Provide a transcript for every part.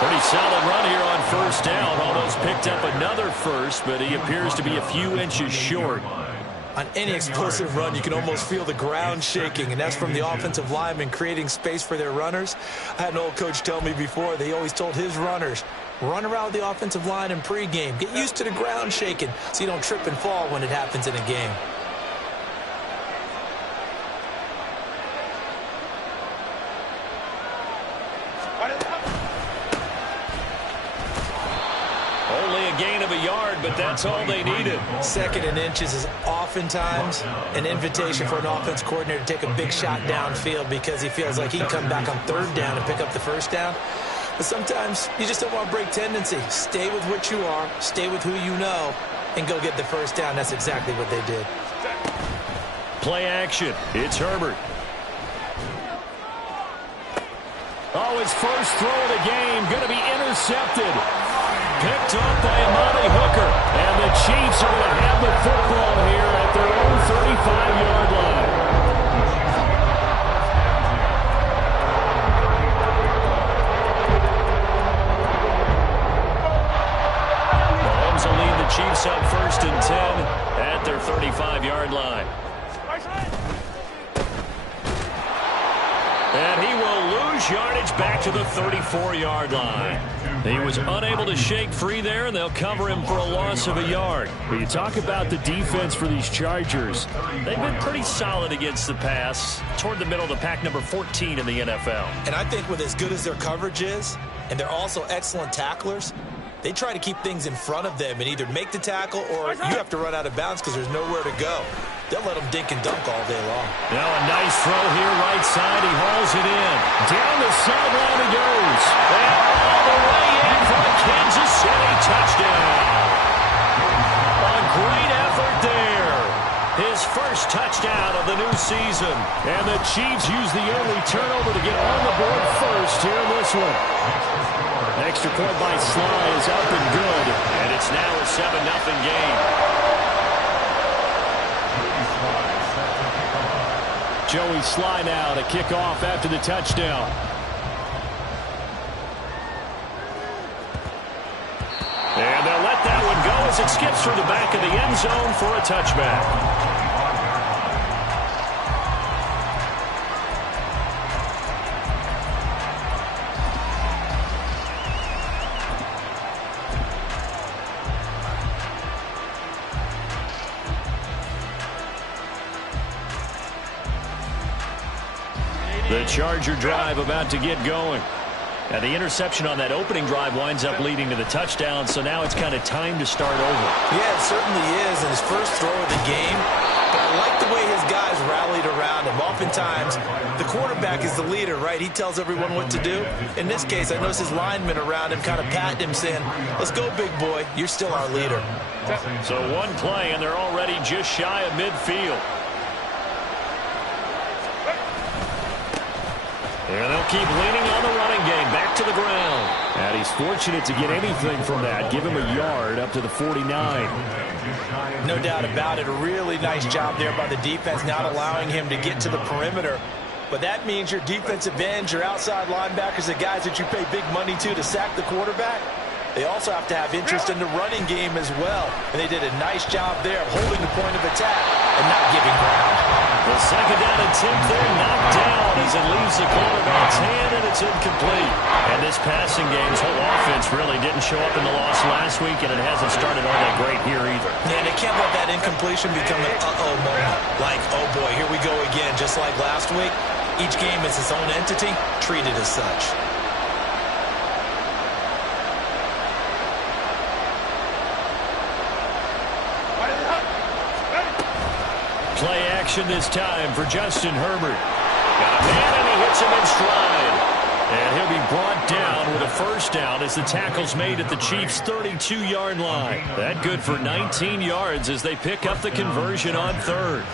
Pretty solid run here on first down. Almost picked up another first, but he appears to be a few inches short. On any explosive run, you can almost feel the ground shaking, and that's from the offensive linemen creating space for their runners. I had an old coach tell me before, they always told his runners, run around the offensive line in pregame. Get used to the ground shaking so you don't trip and fall when it happens in a game. Only a gain of a yard, but that's all they needed. Second and inches is oftentimes an invitation for an offense coordinator to take a big shot downfield because he feels like he can come back on third down and pick up the first down. But sometimes you just don't want to break tendency. Stay with what you are, stay with who you know, and go get the first down. That's exactly what they did. Play action. It's Herbert. Oh, his first throw of the game going to be intercepted. Picked up by Amani Hooker. And the Chiefs are going to have the football here at their own 35-yard line. Mahomes will lead the Chiefs up 1st and 10 at their 35-yard line. And he will lose yardage back to the 34-yard line. He was unable to shake free there, and they'll cover him for a loss of a yard. But you talk about the defense for these Chargers. They've been pretty solid against the pass, toward the middle of the pack, number 14 in the NFL. And I think with as good as their coverage is, and they're also excellent tacklers, they try to keep things in front of them and either make the tackle or you have to run out of bounds because there's nowhere to go. They'll let them dink and dunk all day long. Now a nice throw here, right side. He hauls it in. Down the sideline he goes. And all the way in for a Kansas City touchdown. A great effort there. His first touchdown of the new season. And the Chiefs use the early turnover to get on the board first here in this one. Extra point by Sly is up and good. And it's now a 7-0 game. Joey Sly now to kick off after the touchdown. And they'll let that one go as it skips through the back of the end zone for a touchback. The Charger drive about to get going. Now the interception on that opening drive winds up leading to the touchdown, so now it's kind of time to start over. Yeah, it certainly is, and his first throw of the game. But I like the way his guys rallied around him. Oftentimes, the quarterback is the leader, right? He tells everyone what to do. In this case, I noticed his linemen around him kind of patting him, saying, let's go, big boy. You're still our leader. So one play, and they're already just shy of midfield. And they'll keep leaning on the running game. Back to the ground. And he's fortunate to get anything from that. Give him a yard up to the 49. No doubt about it. A really nice job there by the defense, not allowing him to get to the perimeter. But that means your defensive ends, your outside linebackers, the guys that you pay big money to sack the quarterback, they also have to have interest in the running game as well. And they did a nice job there of holding the point of attack and not giving ground. The second down attempt there knocked down as it leaves the quarterback's hand, and it's incomplete. And this passing game's whole offense really didn't show up in the loss last week, and it hasn't started all that great here either. Yeah, they can't let that incompletion become an uh-oh moment. Like, oh boy, here we go again. Just like last week, each game is its own entity, treated as such. Play action this time for Justin Herbert. Got a man, and he hits him in stride. And he'll be brought down with a first down as the tackle's made at the Chiefs' 32-yard line. That good for 19 yards as they pick up the conversion on third.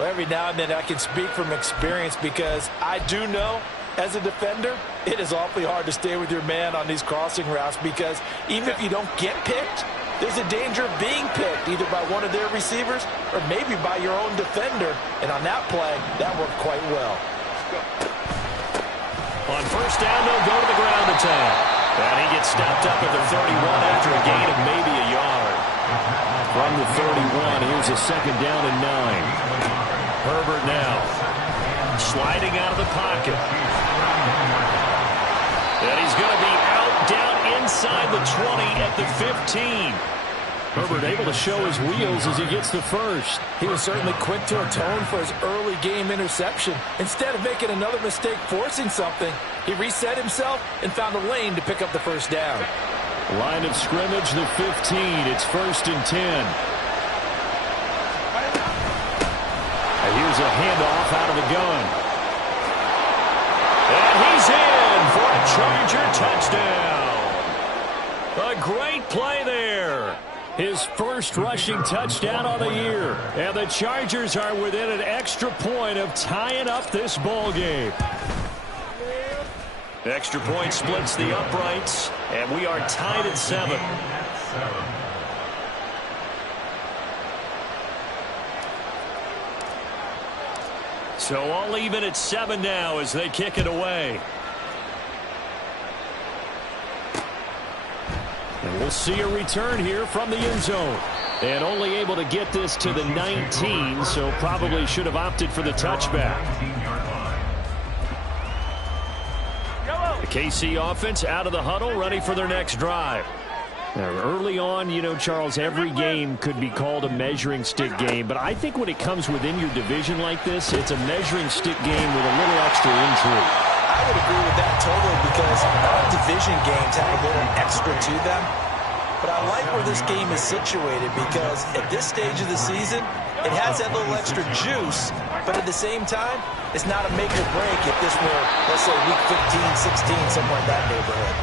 Well, every now and then I can speak from experience because I do know, as a defender, it is awfully hard to stay with your man on these crossing routes because even if you don't get picked, there's a danger of being picked either by one of their receivers or maybe by your own defender. And on that play, that worked quite well. On first down, they'll go to the ground attack. And he gets stopped up at the 31 after a gain of maybe a yard. From the 31, here's a second down and 9. Herbert now sliding out of the pocket. And he's going to be out down inside the 20 at the 15. Herbert able to show his wheels as he gets the first. He was certainly quick to atone for his early game interception. Instead of making another mistake forcing something, he reset himself and found a lane to pick up the first down. Line of scrimmage, the 15. It's 1st and 10. And here's a handoff out of the gun. And he's in for a Charger touchdown. A great play there. His first rushing touchdown on the year. And the Chargers are within an extra point of tying up this ball game. Extra point splits the uprights, and we are tied at 7. So all even at 7 now as they kick it away. And we'll see a return here from the end zone. And only able to get this to the 19, so probably should have opted for the touchback. The KC offense out of the huddle, ready for their next drive. Now, early on, you know, Charles, every game could be called a measuring stick game, but I think when it comes within your division like this, it's a measuring stick game with a little extra intrigue. I would agree with that totally because all division games have a little extra to them. But I like where this game is situated because at this stage of the season, it has that little extra juice, but at the same time, it's not a make or break if this were, let's say, week 15, 16, somewhere in that neighborhood.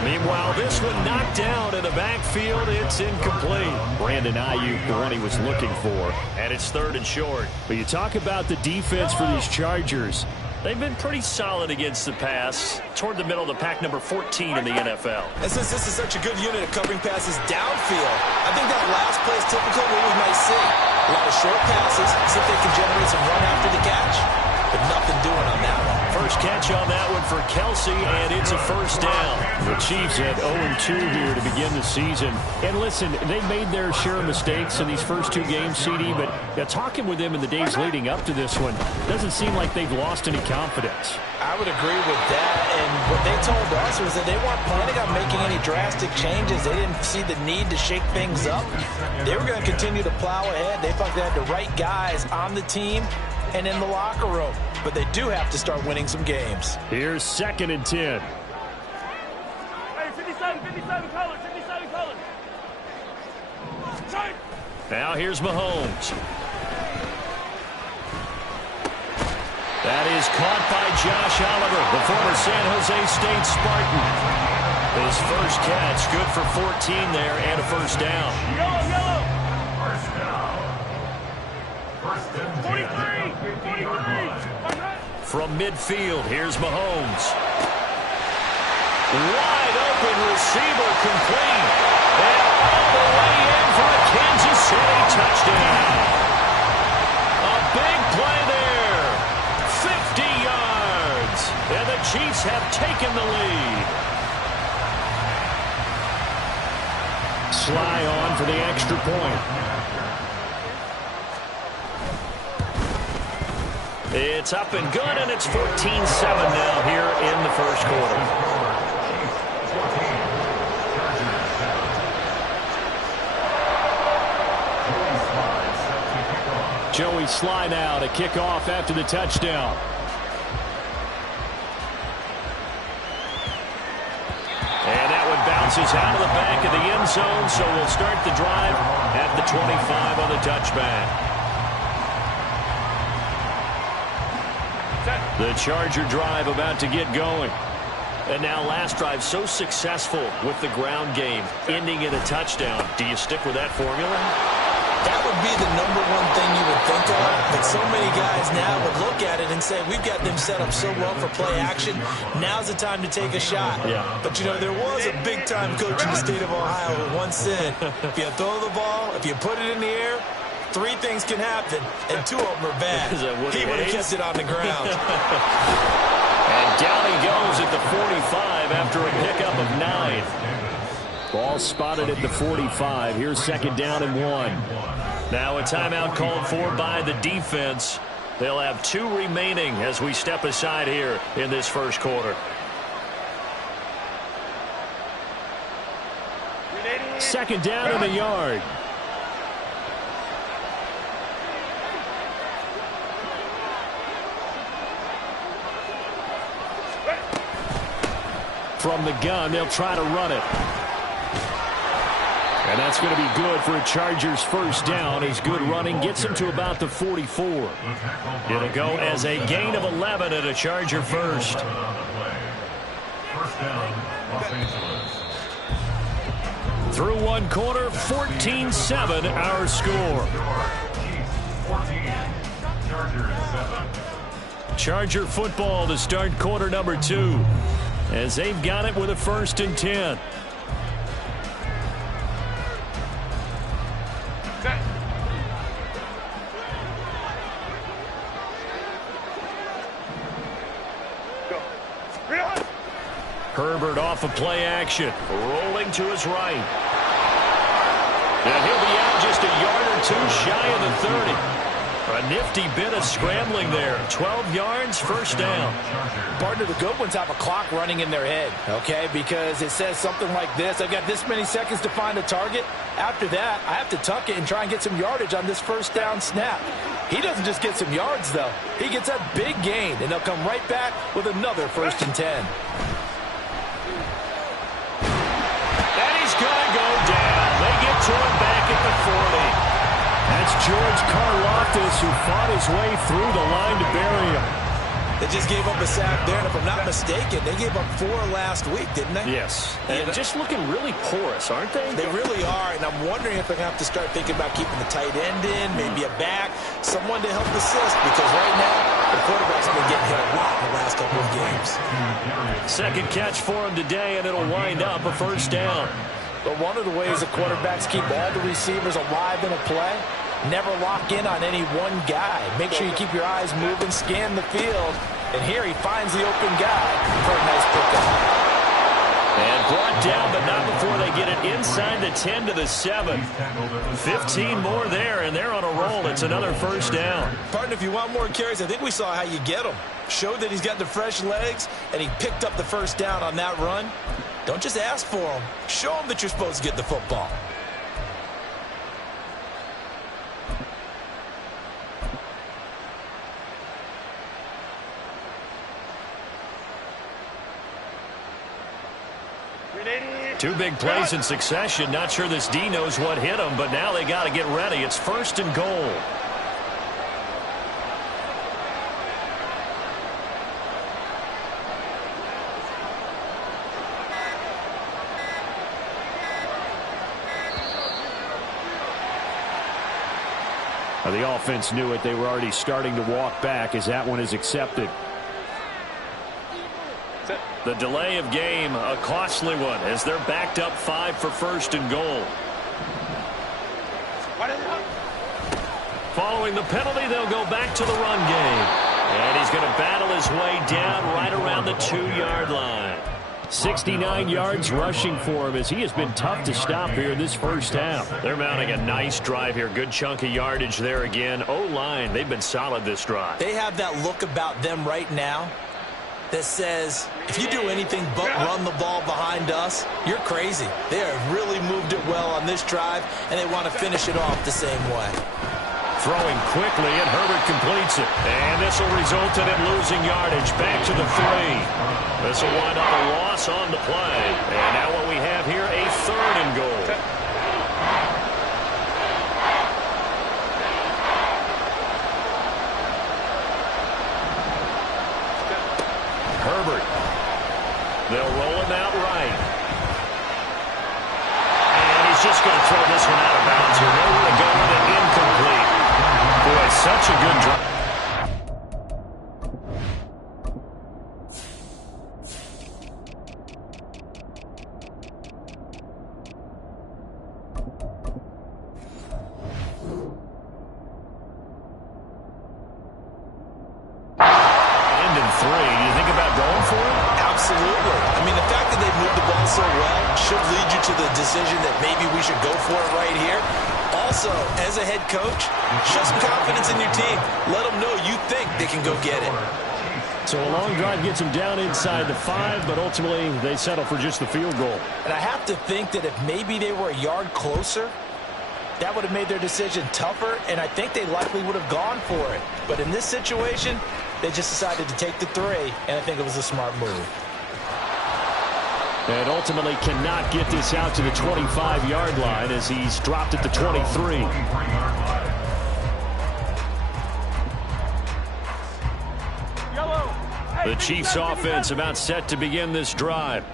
Meanwhile, this one knocked down in the backfield. It's incomplete. Brandon Ayuk, the one he was looking for. And it's 3rd and short. But you talk about the defense for these Chargers. They've been pretty solid against the pass. Toward the middle of the pack, number 14 in the NFL. And since this is such a good unit of covering passes downfield, I think that last play is typical of what we might see. A lot of short passes, see if they can generate some run after the catch. But nothing doing on that one. First catch on that one for Kelsey, and it's a first down. The Chiefs had 0-2 here to begin the season. And listen, they made their share of mistakes in these first 2 games, CD, but talking with them in the days leading up to this one, doesn't seem like they've lost any confidence. I would agree with that, and what they told us was that they weren't planning on making any drastic changes. They didn't see the need to shake things up. They were going to continue to plow ahead. They thought they had the right guys on the team and in the locker room. But they do have to start winning some games. Here's 2nd and 10. Hey, 57 colors, 57 colors. Now here's Mahomes. That is caught by Josh Oliver, the former San Jose State Spartan. His first catch, good for 14 there and a first down. Yellow. 43. From midfield, here's Mahomes. Wide open receiver complete. And all the way in for a Kansas City touchdown. A big play there. 50 yards. And the Chiefs have taken the lead. Sly on for the extra point. It's up and good, and it's 14-7 now here in the first quarter. Joey Sly now to kick off after the touchdown. And that one bounces out of the back of the end zone, so we'll start the drive at the 25 on the touchback. The Charger drive about to get going. And now last drive so successful with the ground game, ending in a touchdown. Do you stick with that formula? That would be the number one thing you would think of. But so many guys now would look at it and say, we've got them set up so well for play action. Now's the time to take a shot. Yeah. But, you know, there was a big-time coach in the state of Ohio who once said, if you throw the ball, if you put it in the air, 3 things can happen, and 2 of them are bad. He would have kept it on the ground. And down he goes at the 45 after a pickup of 9. Ball spotted at the 45. Here's second down and 1. Now a timeout called for by the defense. They'll have 2 remaining as we step aside here in this first quarter. Second down in the yard. From the gun, they'll try to run it. And that's going to be good for a Chargers first down. His good running gets him to about the 44. It'll go as a gain of 11 and a Charger first. First down, Los Angeles. Through one quarter, 14-7 our score. Charger football to start quarter number 2 as they've got it with a 1st and 10. Herbert off of play action, rolling to his right. And he'll be out just a yard or 2 shy of the 30. A nifty bit of scrambling there. 12 yards, first down. Partner, the good ones have a clock running in their head, okay? Because it says something like this. I've got this many seconds to find a target. After that, I have to tuck it and try and get some yardage on this first down snap. He doesn't just get some yards, though. He gets a big gain, and they'll come right back with another 1st and 10. Gonna go down. They get to him back at the 40. That's George Karlaftis who fought his way through the line to bury him. They just gave up a sack there, and if I'm not mistaken, they gave up 4 last week, didn't they? Yes. And just looking really porous, aren't they? They really are, and I'm wondering if they're going to have to start thinking about keeping the tight end in, maybe a back, someone to help assist, because right now, the quarterback's been getting hit a lot in the last couple of games. Second catch for him today, and it'll wind up a first down. But one of the ways the quarterbacks keep all the receivers alive in a play, never lock in on any one guy. Make sure you keep your eyes moving, scan the field. And here he finds the open guy for a nice pickup. And brought down, but not before they get it inside the 10 to the 7. 15 more there, and they're on a roll. It's another first down. Partner, if you want more carries, I think we saw how you get them. Showed that he's got the fresh legs, and he picked up the first down on that run. Don't just ask for them. Show them that you're supposed to get the football. Two big plays in succession. Not sure this D knows what hit him, but now they got to get ready. It's 1st and goal. The offense knew it. They were already starting to walk back as that one is accepted. The delay of game, a costly one, as they're backed up 5 for 1st and goal. Following the penalty, they'll go back to the run game. And he's going to battle his way down right around the 2-yard line. 69 yards rushing for him as he has been tough to stop here in this first half. They're mounting a nice drive here. Good chunk of yardage there again. O-line, they've been solid this drive. They have that look about them right now that says, if you do anything but run the ball behind us, you're crazy. They have really moved it well on this drive, and they want to finish it off the same way. Throwing quickly, and Herbert completes it. And this will result in him losing yardage back to the 3. This will wind up a loss on the play. And now what we have here, a 3rd and goal. Herbert. They'll roll him out right. And he's just going to throw this one out of bounds here. Nowhere to go with it, incomplete. Boy, such a good drive. Absolutely. I mean, the fact that should lead you to the decision that maybe we should go for it right here. Also, as a head coach, show some confidence in your team. Let them know you think they can go get it. So a long drive gets them down inside the 5, but ultimately they settle for just the field goal. And I have to think that if maybe they were a yard closer, that would have made their decision tougher, and I think they likely would have gone for it. But in this situation, they just decided to take the 3, and I think it was a smart move. And ultimately cannot get this out to the 25-yard line as he's dropped at the 23. The Chiefs offense about set to begin this drive.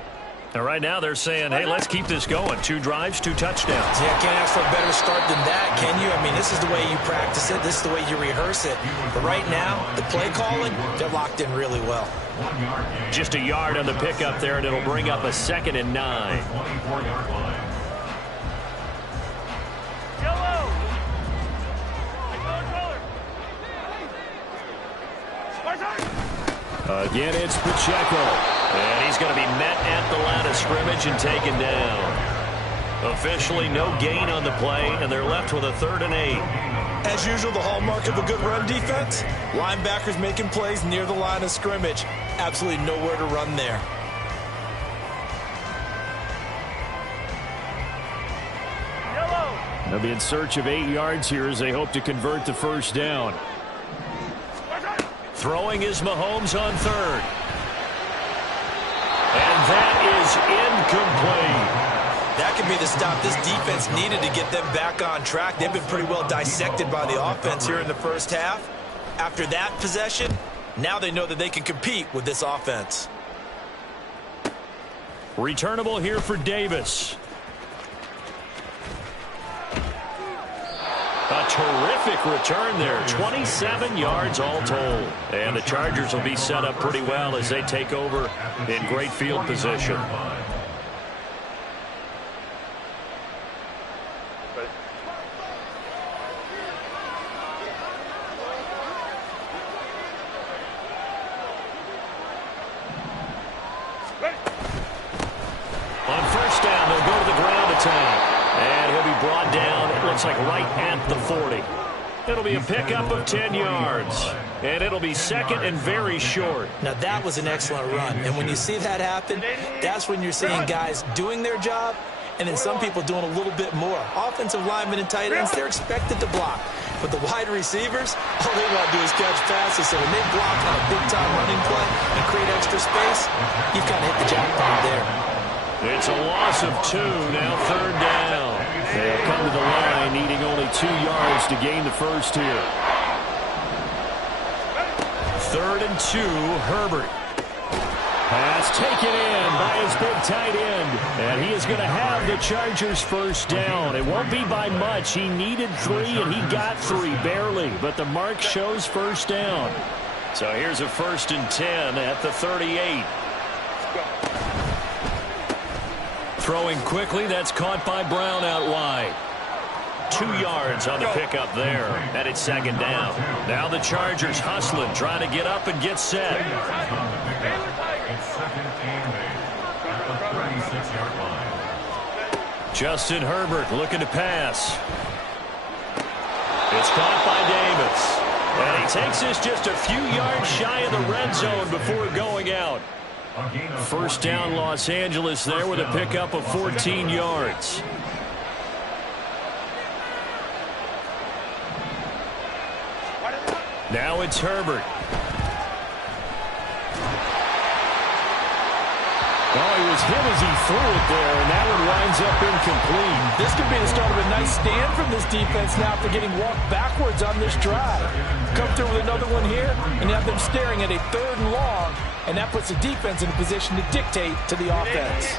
And right now they're saying, hey, let's keep this going. 2 drives, 2 touchdowns. Yeah, can't ask for a better start than that, can you? I mean, this is the way you practice it. This is the way you rehearse it. But right now, the play calling, they're locked in really well. Just a yard on the pickup there, and it'll bring up a 2nd and 9. Again, it's Pacheco. And he's going to be met at the line of scrimmage and taken down. Officially no gain on the play, and they're left with a 3rd and 8. As usual, the hallmark of a good run defense, linebackers making plays near the line of scrimmage. Absolutely nowhere to run there. They'll be in search of 8 yards here as they hope to convert the 1st down. Throwing is Mahomes on 3rd. And that is incomplete. That could be the stop this defense needed to get them back on track. They've been pretty well dissected by the offense here in the first half. After that possession, now they know that they can compete with this offense. Returnable here for Davis. A terrific return there. 27 yards all told. And the Chargers will be set up pretty well as they take over in great field position. On 1st down, they'll go to the ground attack. And he'll be brought down, it looks like right at the 40. It'll be a pickup of 10 yards. And it'll be 2nd and very short. Now that was an excellent run. And when you see that happen, that's when you're seeing guys doing their job and then some people doing a little bit more. Offensive linemen and tight ends, they're expected to block. But the wide receivers, all they want to do is catch passes. So when they block on a big-time running play and create extra space, you've kind of hit the jackpot there. It's a loss of 2, now 3rd down. They'll come to the line needing only 2 yards to gain the 1st here. 3rd and 2, Herbert. Pass taken in by his big tight end. And he is going to have the Chargers 1st down. It won't be by much. He needed 3, and he got 3, barely. But the mark shows 1st down. So here's a 1st and 10 at the 38. Throwing quickly, that's caught by Brown out wide. 2 yards on the pickup there, and it's 2nd down. Now the Chargers hustling, trying to get up and get set. Justin Herbert looking to pass. It's caught by Davis. And he takes this just a few yards shy of the red zone before going out. 1st down Los Angeles there with a pickup of 14 yards. Now it's Herbert. Oh, he was hit as he threw it there, and that one winds up incomplete. This could be the start of a nice stand from this defense now after getting walked backwards on this drive. Come through with another one here, and you have them staring at a 3rd and long, and that puts the defense in a position to dictate to the offense.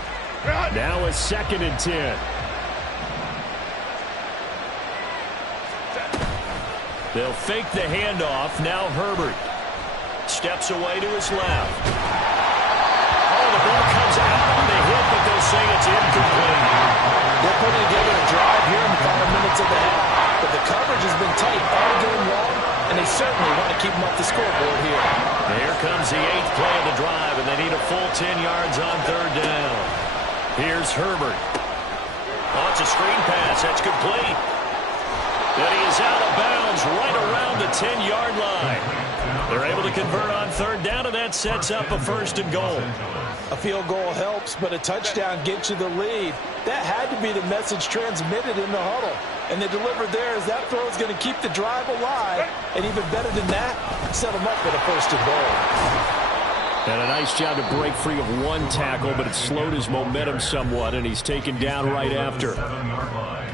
Now a 2nd and 10. They'll fake the handoff. Now Herbert steps away to his left. Oh, the ball comes out on the hit, but they'll say it's incomplete. They're putting together a drive here in the final minutes of the half, but the coverage has been tight all game long, and they certainly want to keep them off the scoreboard here. Here comes the 8th play of the drive, and they need a full 10 yards on 3rd down. Here's Herbert. Oh, it's a screen pass. That's complete. And he is out of bounds right around the 10-yard line. They're able to convert on third down, and that sets up a first and goal. A field goal helps, but a touchdown gets you the lead. That had to be the message transmitted in the huddle. And they delivered there as that throw is going to keep the drive alive. And even better than that, set them up with a first and goal. And a nice job to break free of one tackle, but it slowed his momentum somewhat, and he's taken down right after.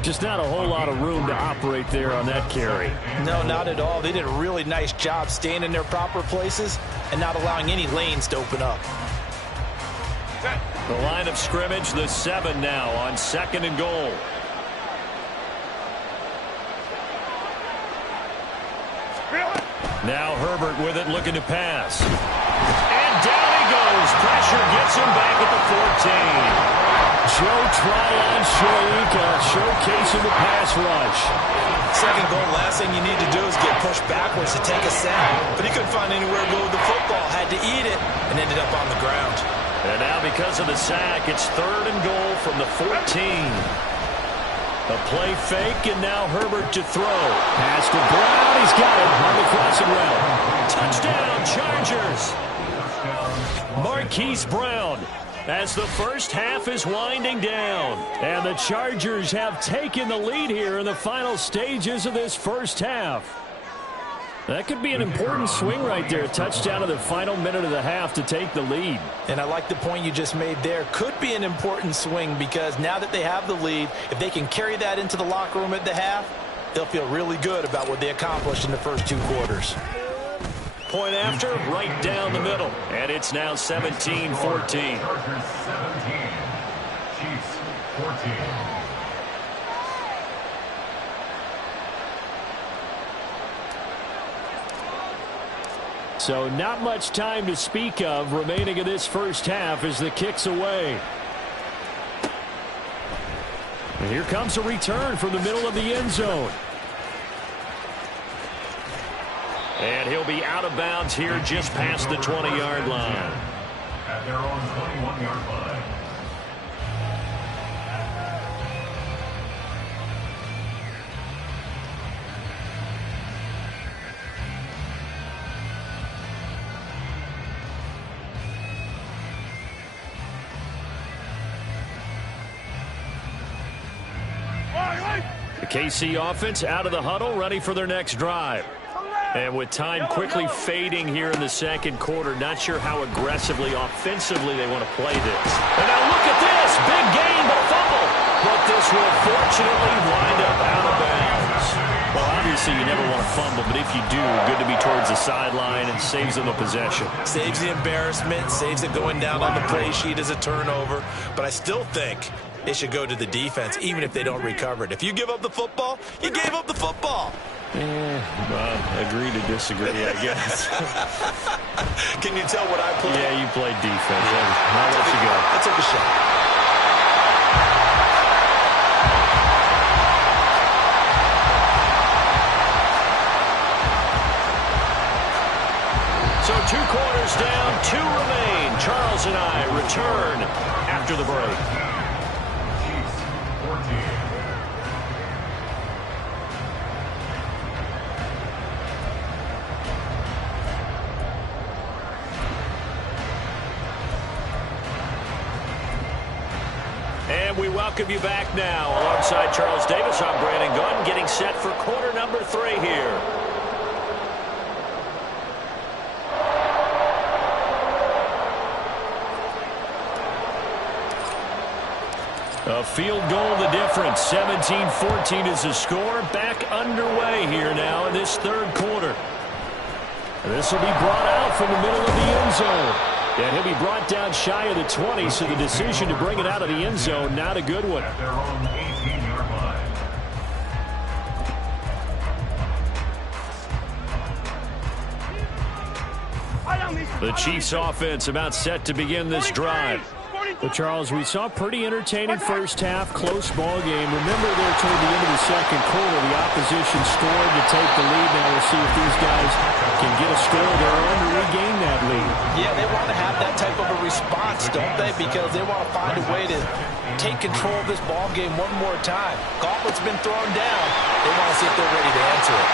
Just not a whole lot of room to operate there on that carry. No, not at all. They did a really nice job staying in their proper places and not allowing any lanes to open up. The line of scrimmage, the 7 now on second and goal. Now Herbert with it, looking to pass. And down he goes. Pressure gets him back at the 14. Joe Tryon-Shoyinka showcasing the pass rush. Second goal, last thing you need to do is get pushed backwards to take a sack. But he couldn't find anywhere to go with the football. Had to eat it and ended up on the ground. And now because of the sack, it's third and goal from the 14. A play fake, and now Herbert to throw. Pass to Brown. He's got it on the crossing route. Touchdown, Chargers. Marquise Brown, as the first half is winding down. And the Chargers have taken the lead here in the final stages of this first half. That could be an important swing right there. A touchdown in the final minute of the half to take the lead. And I like the point you just made there. Could be an important swing because now that they have the lead, if they can carry that into the locker room at the half, they'll feel really good about what they accomplished in the first 2 quarters. Point after, right down the middle. And it's now 17-14. Chargers 17, Chiefs 14. So not much time to speak of remaining in this first half as the kick's away. And here comes a return from the middle of the end zone. And he'll be out of bounds here just past the 20-yard line. At their own 21-yard line. The KC offense out of the huddle, ready for their next drive. And with time quickly fading here in the second quarter, not sure how aggressively, offensively they want to play this. And now look at this. Big gain, but a fumble. But this will fortunately wind up out of bounds. Well, obviously you never want to fumble, but if you do, good to be towards the sideline and saves them a possession. Saves the embarrassment, saves it going down on the play sheet as a turnover. But I still think it should go to the defense, even if they don't recover it. If you give up the football, you gave up the football. Agree to disagree, I guess. Can you tell what I played? Yeah, you played defense. I'll let you go. I took a shot. So 2 quarters down, 2 remain. Charles and I return after the break. Chiefs 14. And we welcome you back now. Alongside Charles Davis, I'm Brandon Gunn, getting set for quarter number 3 here. A field goal the difference. 17-14 is the score. Back underway here now in this third quarter. This will be brought out from the middle of the end zone. And he'll be brought down shy of the 20, so the decision to bring it out of the end zone, not a good one. At their own 18-yard line. The Chiefs offense about set to begin this drive. Well, Charles, we saw a pretty entertaining first half, close ball game. Remember there toward the end of the second quarter, the opposition scored to take the lead. Now we'll see if these guys can get a score of their own to regain that lead. Yeah, they want to have that type of a response, don't they? Because they want to find a way to take control of this ball game one more time. Gauntlet's been thrown down. They want to see if they're ready to answer it.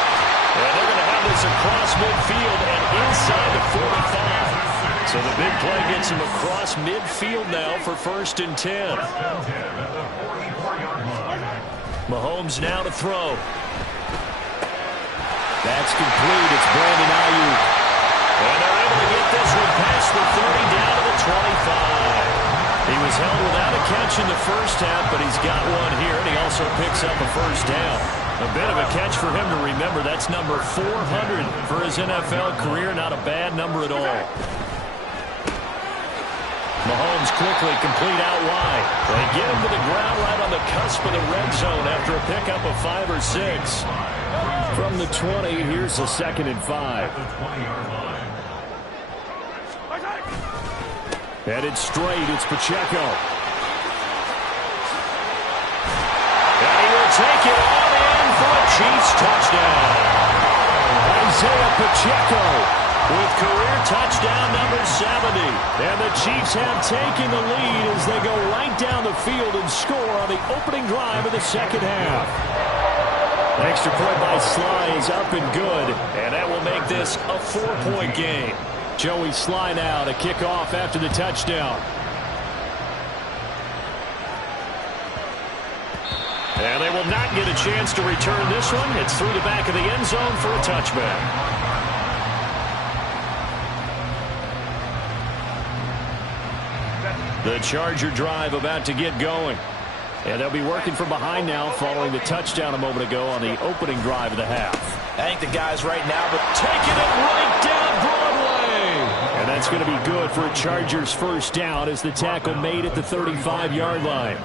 And they're going to have this across midfield and inside the 45. So the big play gets him across midfield now for 1st and 10. Mahomes now to throw. That's complete. It's Brandon Ayuk. And they're able to get this one past the 30 down to the 25. He was held without a catch in the first half, but he's got one here, and he also picks up a first down. A bit of a catch for him to remember. That's number 400 for his NFL career. Not a bad number at all. Mahomes quickly complete out wide. They get him to the ground right on the cusp of the red zone after a pickup of 5 or 6. From the 20, here's a 2nd and 5. Headed straight, it's Pacheco. And he will take it all in for a Chiefs touchdown. Isaiah Pacheco with career touchdown number 70. And the Chiefs have taken the lead as they go right down the field and score on the opening drive of the second half. An extra point by Sly is up and good, and that will make this a 4-point game. Joey Sly now to kick off after the touchdown. And they will not get a chance to return this one. It's through the back of the end zone for a touchback. The Charger drive about to get going. And they'll be working from behind now following the touchdown a moment ago on the opening drive of the half. I think the guys right now, but taking it right down Broadway. And that's going to be good for a Chargers first down as the tackle made at the 35-yard line.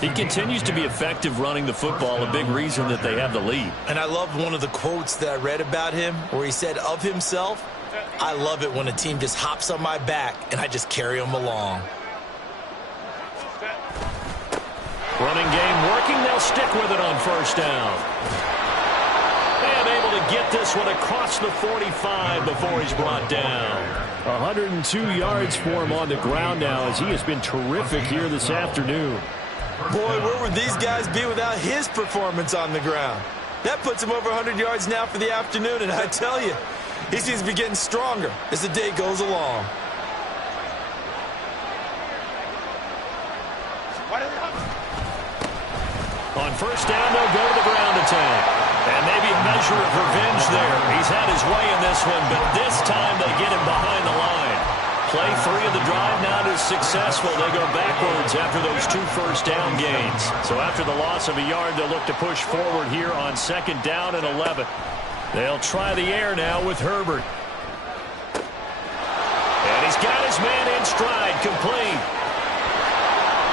He continues to be effective running the football, a big reason that they have the lead. And I loved one of the quotes that I read about him where he said of himself, I love it when a team just hops on my back and I just carry them along. Running game working. They'll stick with it on first down. And able to get this one across the 45 before he's brought down. 102 yards for him on the ground now as he has been terrific here this afternoon. Boy, where would these guys be without his performance on the ground? That puts him over 100 yards now for the afternoon, and I tell you, he seems to be getting stronger as the day goes along. On first down, they'll go to the ground attack. And maybe a measure of revenge there. He's had his way in this one, but this time they get him behind the line. Play 3 of the drive not as successful. They go backwards after those 2 first down gains. So after the loss of a yard, they'll look to push forward here on 2nd down and 11. They'll try the air now with Herbert. And he's got his man in stride, complete.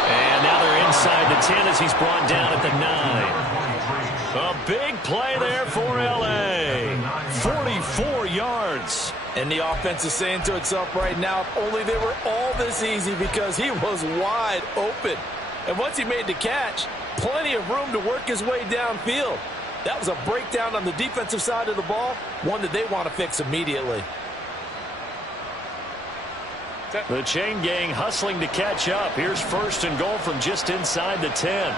And now they're inside the 10 as he's brought down at the 9. A big play there for L.A. 44 yards. And the offense is saying to itself right now, if only they were all this easy, because he was wide open. And once he made the catch, plenty of room to work his way downfield. That was a breakdown on the defensive side of the ball, one that they want to fix immediately. The chain gang hustling to catch up. Here's 1st and goal from just inside the 10.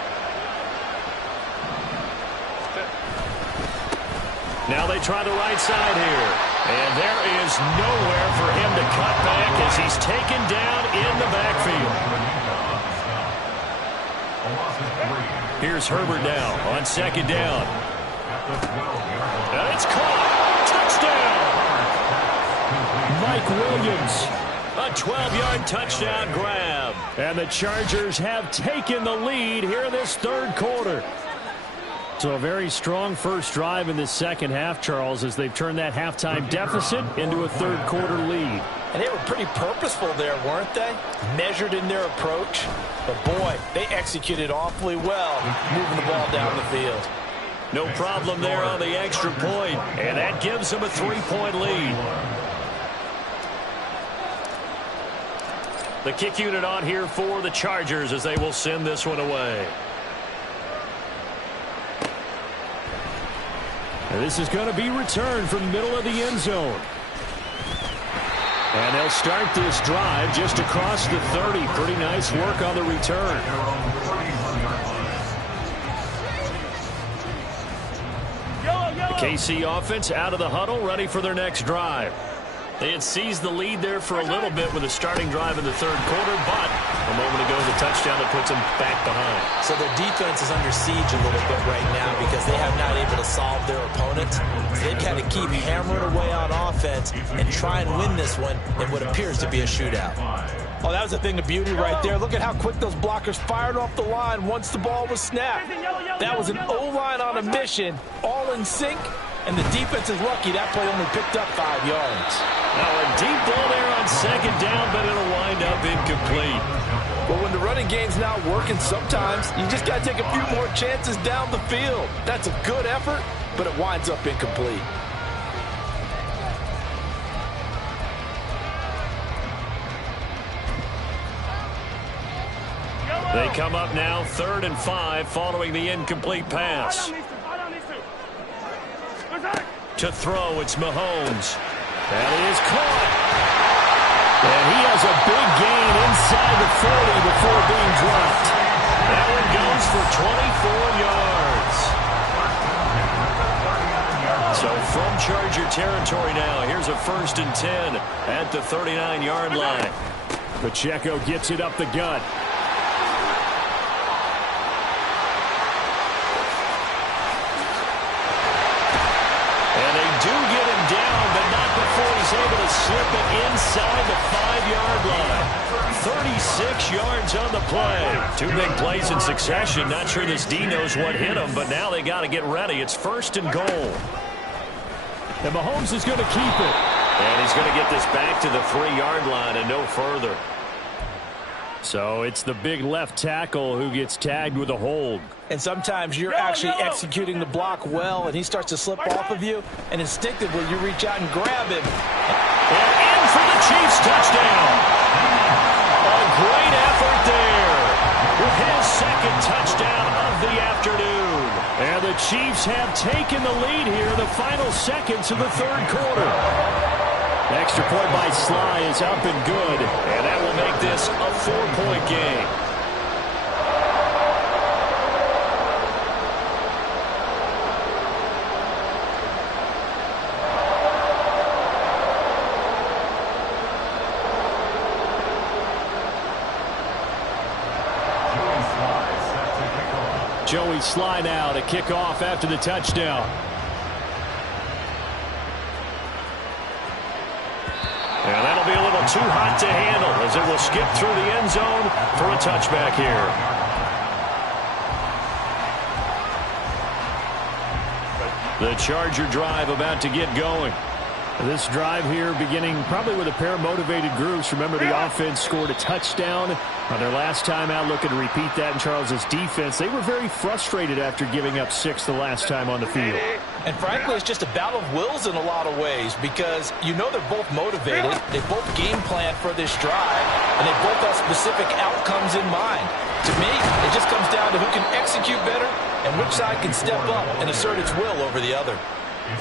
Now they try the right side here. And there is nowhere for him to cut back as he's taken down in the backfield. Here's Herbert now on 2nd down. And it's caught. Touchdown. Mike Williams. A 12-yard touchdown grab. And the Chargers have taken the lead here in this 3rd quarter. So a very strong first drive in this second half, Charles, as they've turned that halftime deficit into a 3rd quarter lead. And they were pretty purposeful there, weren't they? Measured in their approach. But, boy, they executed awfully well moving the ball down the field. No problem there on the extra point. And that gives them a 3-point lead. The kick unit on here for the Chargers as they will send this one away. And this is going to be returned from the middle of the end zone. And they'll start this drive just across the 30. Pretty nice work on the return. The KC offense out of the huddle, ready for their next drive. They had seized the lead there for a little bit with a starting drive in the third quarter, but a moment ago the touchdown that puts them back behind. So their defense is under siege a little bit right now because they have not able to solve their opponents. So they've got to keep hammering away on offense and try and win this one in what appears to be a shootout. Oh, that was a thing of beauty right there. Look at how quick those blockers fired off the line once the ball was snapped. That was an O-line on a mission, all in sync. And the defense is lucky that play only picked up 5 yards. Now a deep ball there on second down, but it'll wind up incomplete. But when the running game's not working, sometimes you just got to take a few more chances down the field. That's a good effort, but it winds up incomplete. They come up now 3rd and 5 following the incomplete pass. To throw, it's Mahomes. That is caught. And he has a big gain inside the 40 before being dropped. That one goes for 24 yards. So from Charger territory now, here's a 1st and 10 at the 39-yard line. Pacheco gets it up the gut. Do get him down, but not before he's able to slip it inside the 5-yard line. 36 yards on the play. 2 big plays in succession. Not sure this D knows what hit him, but now they got to get ready. It's 1st and goal. And Mahomes is going to keep it. And he's going to get this back to the 3-yard line and no further. So it's the big left tackle who gets tagged with a hold. And sometimes you're actually executing the block well, and he starts to slip off of you, and instinctively you reach out and grab him. And in for the Chiefs touchdown. A great effort there with his 2nd touchdown of the afternoon. And the Chiefs have taken the lead here in the final seconds of the 3rd quarter. Extra point by Sly is up and good, and that will make this a 4-point game. Joey Sly now to kick off after the touchdown. And that'll be a little too hot to handle as it will skip through the end zone for a touchback here. The Charger drive about to get going. This drive here beginning probably with a pair of motivated groups. Remember, the offense scored a touchdown on their last time out. Looking to repeat that in Charles's defense. They were very frustrated after giving up 6 the last time on the field. And frankly, it's just a battle of wills in a lot of ways because you know they're both motivated. They both game plan for this drive, and they both have specific outcomes in mind. To me, it just comes down to who can execute better and which side can step up and assert its will over the other.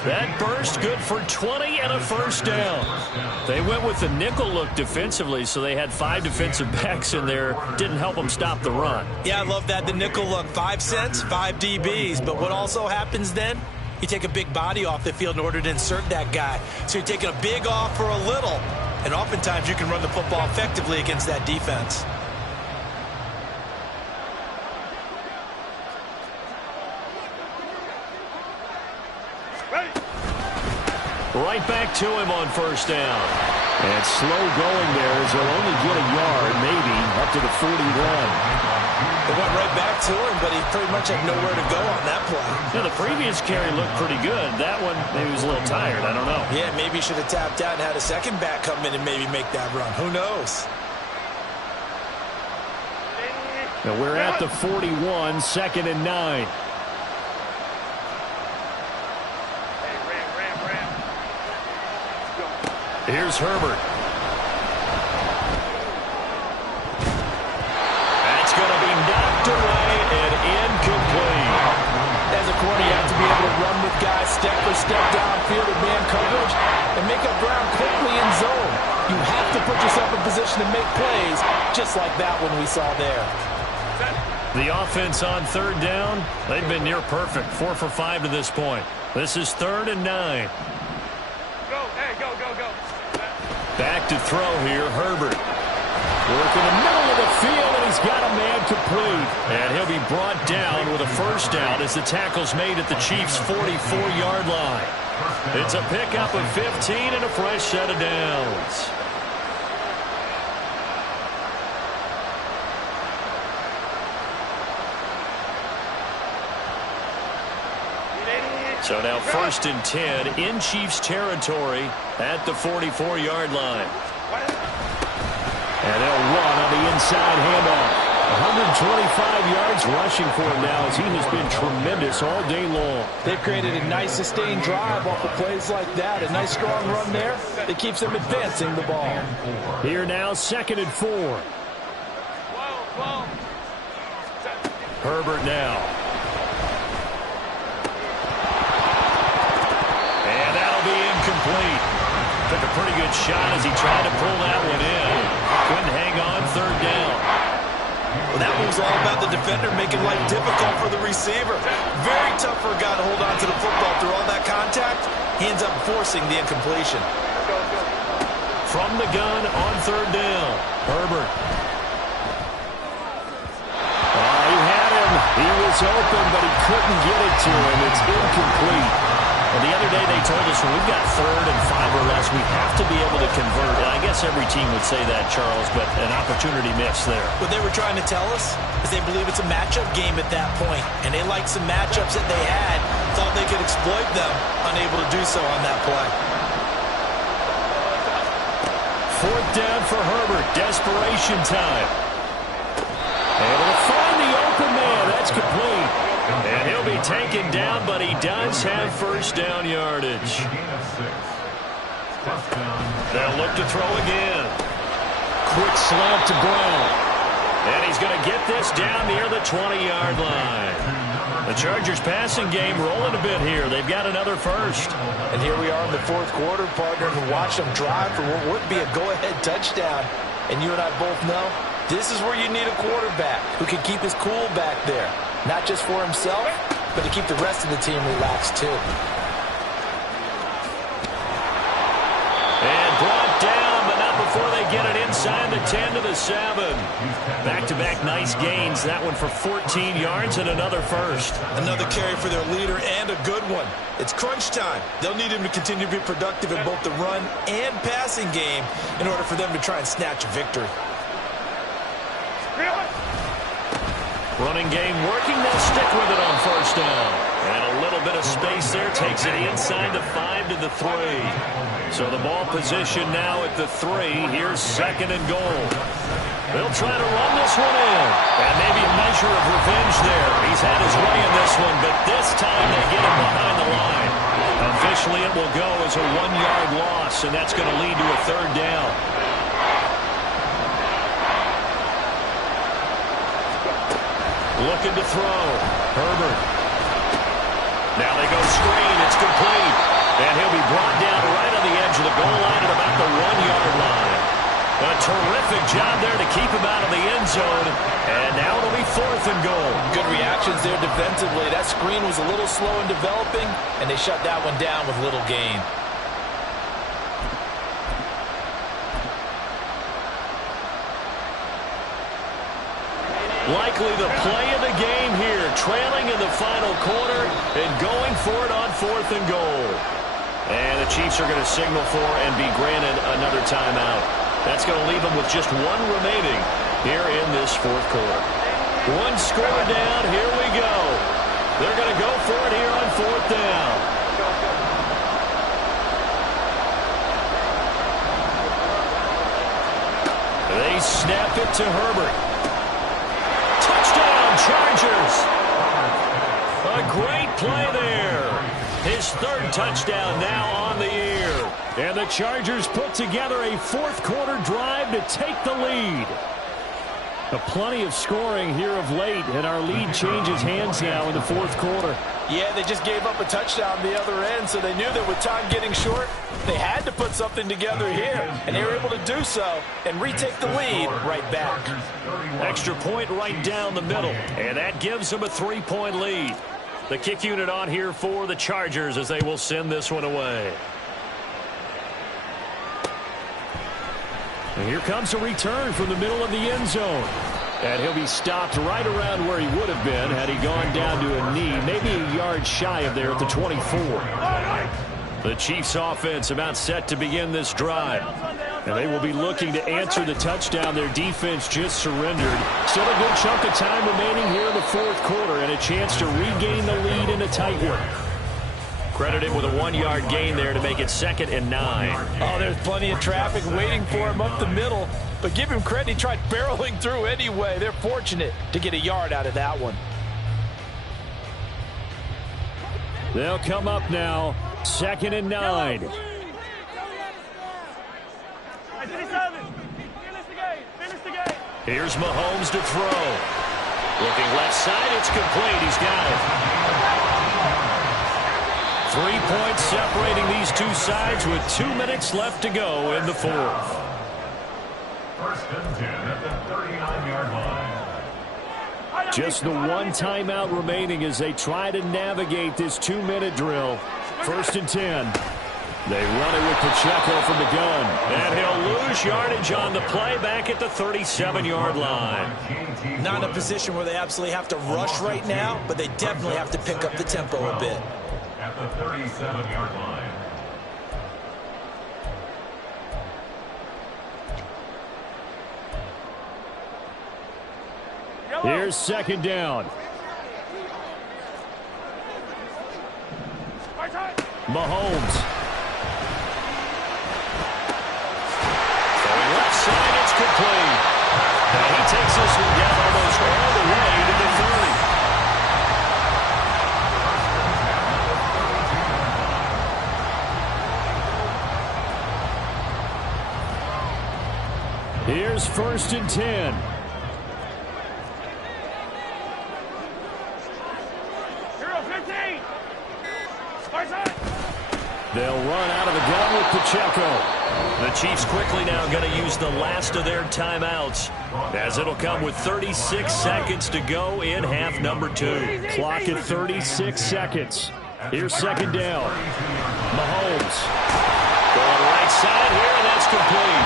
That burst good for 20 and a 1st down. They went with the nickel look defensively, so they had 5 defensive backs in there. Didn't help them stop the run. Yeah, I love that, the nickel look. 5 cents, 5 DBs. But what also happens then? You take a big body off the field in order to insert that guy. So you're taking a big off for a little. And oftentimes you can run the football effectively against that defense. Right back to him on 1st down. And slow going there as they'll only get a yard, maybe, up to the 41. They went right back to him, but he pretty much had nowhere to go on that play. Yeah, the previous carry looked pretty good. That one, maybe he was a little tired. I don't know. Yeah, maybe he should have tapped out and had a second back come in and maybe make that run. Who knows? Now we're at the 41, 2nd and 9. Here's Herbert. step downfield in man coverage and make up ground quickly in zone. You have to put yourself in position to make plays, just like that one we saw there. The offense on third down, they've been near perfect. 4 for 5 to this point. This is 3rd and 9. Go, hey, go, go, go. Back to throw here, Herbert. Working the middle of the field, and he's got a man complete. And he'll be brought down with a first down as the tackle's made at the Chiefs' 44-yard line. It's a pickup of 15 and a fresh set of downs. So now 1st and 10 in Chiefs territory at the 44-yard line. And they'll run on the inside handoff. 125 yards rushing for him now as he has been tremendous all day long. They've created a nice sustained drive off of plays like that. A nice strong run there that keeps them advancing the ball. Here now 2nd and 4. Herbert now. And that'll be incomplete. Took a pretty good shot as he tried to pull that one in. Couldn't hang on 3rd down. Well, that was all about the defender making life difficult for the receiver. Very tough for a guy to hold on to the football through all that contact. He ends up forcing the incompletion. From the gun on 3rd down. Herbert. He had him. He was open, but he couldn't get it to him. It's incomplete. And the other day they told us when we've got 3rd and 5 or less, we have to be able to convert. And I guess every team would say that, Charles, but an opportunity missed there. What they were trying to tell us is they believe it's a matchup game at that point, and they liked some matchups that they had, thought they could exploit them, unable to do so on that play. 4th down for Herbert. Desperation time. Able to find the open man. That's complete. And he'll be taken down, but he does have first down yardage. They'll look to throw again. Quick slant to Brown. And he's going to get this down near the 20-yard line. The Chargers passing game rolling a bit here. They've got another first. And here we are in the 4th quarter, partner, and watch them drive for what would be a go-ahead touchdown. And you and I both know this is where you need a quarterback who can keep his cool back there. Not just for himself, but to keep the rest of the team relaxed, too. And brought down, but not before they get it inside the 10 to the 7. Back-to-back nice gains. That one for 14 yards and another first. Another carry for their leader and a good one. It's crunch time. They'll need him to continue to be productive in both the run and passing game in order for them to try and snatch a victory. Running game working. They'll stick with it on first down. And a little bit of space there. Takes it inside the 5 to the 3. So the ball position now at the 3. Here's 2nd and goal. They'll try to run this one in. And maybe a measure of revenge there. He's had his way in this one, but this time they get him behind the line. Officially it will go as a 1-yard loss, and that's going to lead to a 3rd down. Looking to throw. Herbert. Now they go screen. It's complete. And he'll be brought down right on the edge of the goal line at about the 1-yard line. A terrific job there to keep him out of the end zone. And now it'll be 4th and goal. Good reactions there defensively. That screen was a little slow in developing, and they shut that one down with little gain. Likely the play of the game here, trailing in the final quarter and going for it on 4th and goal. And the Chiefs are going to signal for and be granted another timeout. That's going to leave them with just 1 remaining here in this 4th quarter. 1 score down, here we go. They're going to go for it here on 4th down. They snap it to Herbert. Touchdown, Chargers. A great play there. His 3rd touchdown now on the year. And the Chargers put together a 4th quarter drive to take the lead. Plenty of scoring here of late, and our lead changes hands now in the fourth quarter. Yeah, they just gave up a touchdown the other end, so they knew that with time getting short, they had to put something together here, and they were able to do so and retake the lead right back. Extra point right down the middle, and that gives them a 3-point lead. The kick unit on here for the Chargers as they will send this one away. And here comes a return from the middle of the end zone. And he'll be stopped right around where he would have been had he gone down to a knee, maybe a yard shy of there at the 24. The Chiefs offense about set to begin this drive. And they will be looking to answer the touchdown their defense just surrendered. Still a good chunk of time remaining here in the fourth quarter and a chance to regain the lead in a tight one. Credited with a 1-yard gain there to make it 2nd and 9. Oh, there's plenty of traffic waiting for him up the middle. But give him credit, he tried barreling through anyway. They're fortunate to get a yard out of that one. They'll come up now, 2nd and 9. Here's Mahomes to throw. Looking left side, it's complete. He's got it. 3 points separating these two sides with 2 minutes left to go in the fourth. 1st and 10 at the 39-yard line. Just the one timeout remaining as they try to navigate this 2-minute drill. 1st and 10. They run it with Pacheco from the gun. And he'll lose yardage on the play back at the 37-yard line. Not in a position where they absolutely have to rush right now, but they definitely have to pick up the tempo a bit. At the 37-yard line. Here's 2nd down. Mahomes. Going left side, it's complete. And he takes this one down almost all the way to the 30. Here's 1st and 10. They'll run out of the gun with Pacheco. The Chiefs quickly now going to use the last of their timeouts as it'll come with 36 seconds to go in half number 2. Clock at 36 seconds. Here's 2nd down. Mahomes. Going right side here, and that's complete.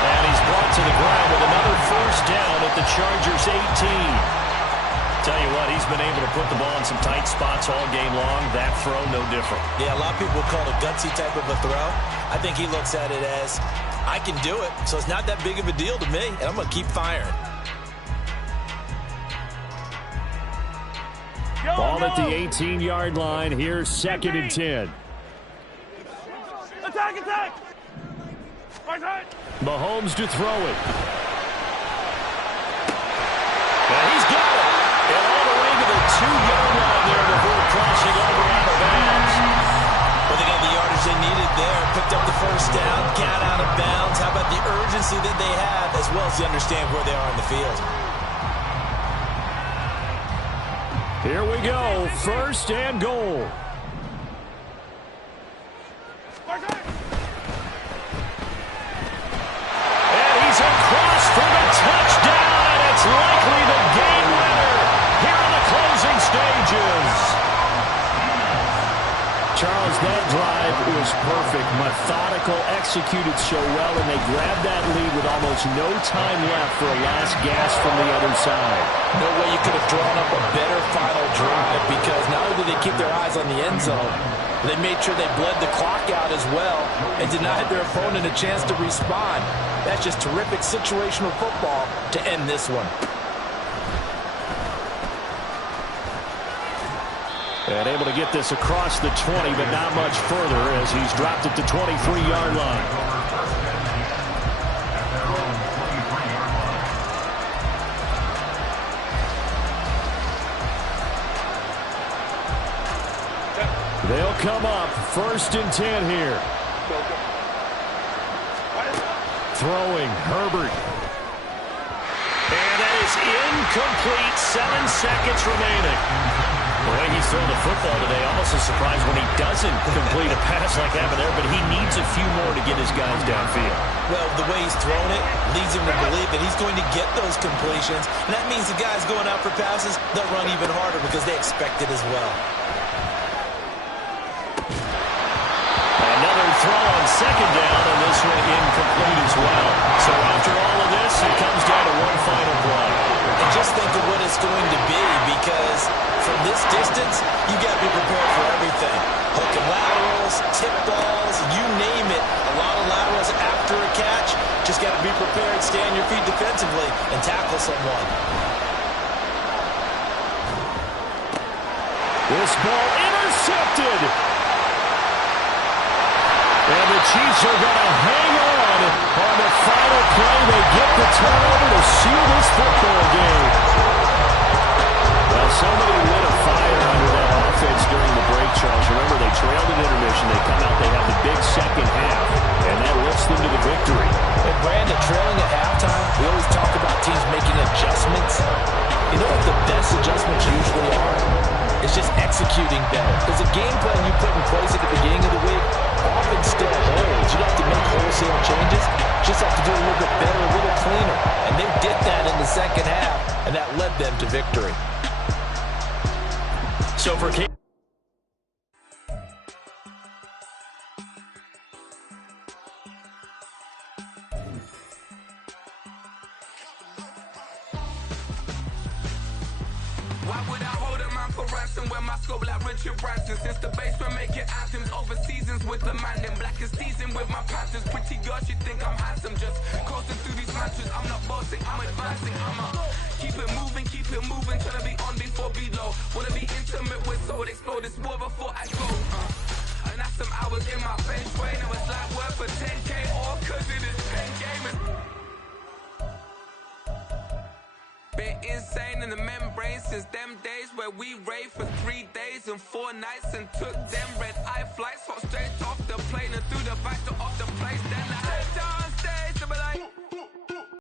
And he's brought to the ground with another 1st down at the Chargers 18. Tell you what, he's been able to put the ball in some tight spots all game long. That throw, no different. Yeah, a lot of people call it a gutsy type of a throw. I think he looks at it as, I can do it, so it's not that big of a deal to me, and I'm going to keep firing. Ball at the 18-yard line. Here's 2nd and 10. Attack! Mahomes to throw it. And he's got it. And all the way to the 2-yard line there before crossing over out of bounds. Well, they got the yardage they needed there. Picked up the 1st down, got out of bounds. How about the urgency that they have, as well as they understand where they are on the field? Here we go. 1st and goal. And he's across for the touchdown, and it's likely the game winner here in the closing stages. Charles, that drive was perfect, methodical, executed so well, and they grabbed that lead with almost no time left for a last gasp from the other side. No way you could have drawn up a better final drive, because not only did they keep their eyes on the end zone, they made sure they bled the clock out as well and denied their opponent a chance to respond. That's just terrific situational football to end this one. And able to get this across the 20, but not much further as he's dropped at the 23-yard line. They'll come up 1st and 10 here. Throwing, Herbert. And that incomplete. 7 seconds remaining. The way he's throwing the football today, almost a surprise when he doesn't complete a pass like that there, but he needs a few more to get his guys downfield. Well, the way he's thrown it leads him to believe that he's going to get those completions, and that means the guys going out for passes, they'll run even harder because they expect it as well. Another throw on second down, and this one incomplete as well. So after all of this, it comes down to one final play. And just think of what it's going to be, because from this distance, you got to be prepared for everything. Hook and laterals, tip balls, you name it. A lot of laterals after a catch. Just got to be prepared, stay on your feet defensively, and tackle someone. This ball intercepted. And the Chiefs are going to hang on the final play. They get the turnover to seal this football game. Well, somebody lit a fire under that offense during the break, Charles. Remember, they trailed at intermission. They come out, they have the big second half, and that lifts them to the victory. And Brandon, trailing at halftime, we always talk about teams making adjustments. You know what the best adjustments usually are? It's just executing better. Because the game plan you put in place at the beginning of the week often still holds. You don't have to make wholesale changes. You just have to do a little bit better, a little cleaner. And they did that in the second half, and that led them to victory. So for why would I hold him out for ransom when my scope like Richard Branson? Since the basement making anthems over seasons with the man, then black is seasoned with my patterns. Pretty girls, you think I'm handsome, just coasting through these matches. I'm not bossing, I'm advancing, keep it moving, trying to be on before below. Wanna be intimate with soul, explode this war before I go. And that's some hours in my bench way. Now it's like work for 10K, all cause it is pen gaming. Been insane in the membrane since them days where we raved for 3 days and 4 nights and took them red-eye flights, hot straight off the plane and through the back door of the place. Then I